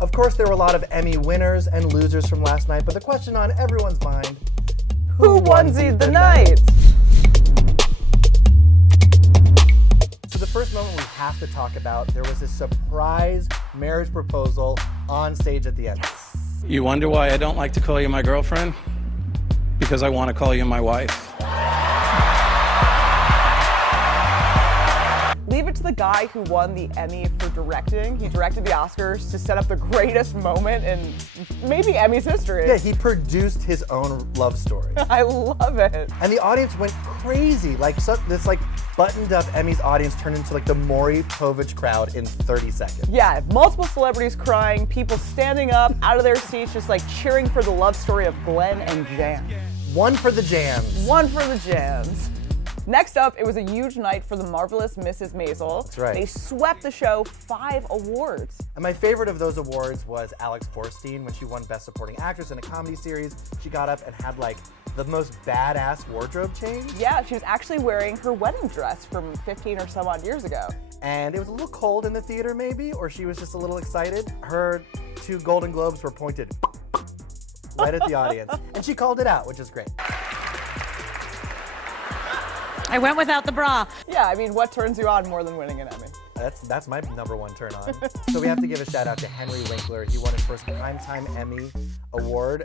Of course, there were a lot of Emmy winners and losers from last night, but the question on everyone's mind, who onesied the night? So the first moment we have to talk about, there was this surprise marriage proposal on stage at the Emmys. You wonder why I don't like to call you my girlfriend? Because I want to call you my wife. Leave it to the guy who won the Emmy for directing. He directed the Oscars to set up the greatest moment in maybe Emmy's history. Yeah, he produced his own love story. I love it. And the audience went crazy. Like this buttoned up Emmys audience turned into like the Maury Povich crowd in 30 seconds. Yeah, multiple celebrities crying, people standing up out of their seats just like cheering for the love story of Glenn and Jan. One for the Jans. One for the Jans. Next up, it was a huge night for the marvelous Mrs. Maisel. That's right. They swept the show 5 awards. And my favorite of those awards was Alex Borstein when she won Best Supporting Actress in a Comedy Series. She got up and had like the most badass wardrobe change. Yeah, she was actually wearing her wedding dress from 15 or some odd years ago. And it was a little cold in the theater maybe, or she was just a little excited. Her 2 Golden Globes were pointed right at the audience. And she called it out, which is great. I went without the bra. Yeah, I mean, what turns you on more than winning an Emmy? That's my #1 turn on. So we have to give a shout out to Henry Winkler. He won his first Primetime Emmy Award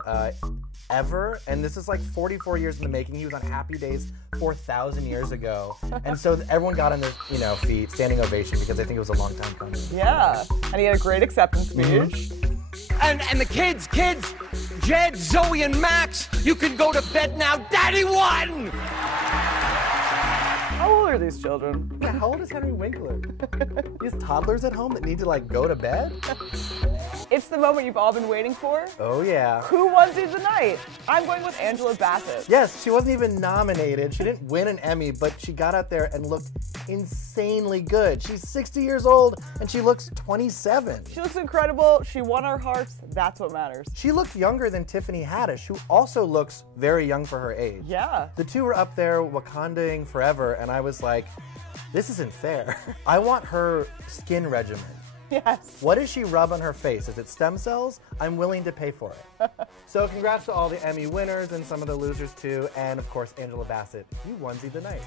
ever. And this is like 44 years in the making. He was on Happy Days 4,000 years ago. And so everyone got on their feet, standing ovation, because I think it was a long time coming. Yeah, and he had a great acceptance speech. And the kids, Jed, Zoe, and Max, you can go to bed now. Daddy won! How old are these children? Yeah, how old is Henry Winkler? He has toddlers at home that need to like go to bed? It's the moment you've all been waiting for. Oh yeah. Who onesied the night? I'm going with Angela Bassett. Yes, she wasn't even nominated. She didn't win an Emmy, but she got out there and looked insanely good. She's 60 years old and she looks 27. She looks incredible. She won our hearts. That's what matters. She looked younger than Tiffany Haddish, who also looks very young for her age. Yeah. The two were up there Wakandaing forever, and I was like, this isn't fair. I want her skin regimen. Yes. What does she rub on her face? Is it stem cells? I'm willing to pay for it. So congrats to all the Emmy winners and some of the losers too, and of course Angela Bassett. You onesied the night.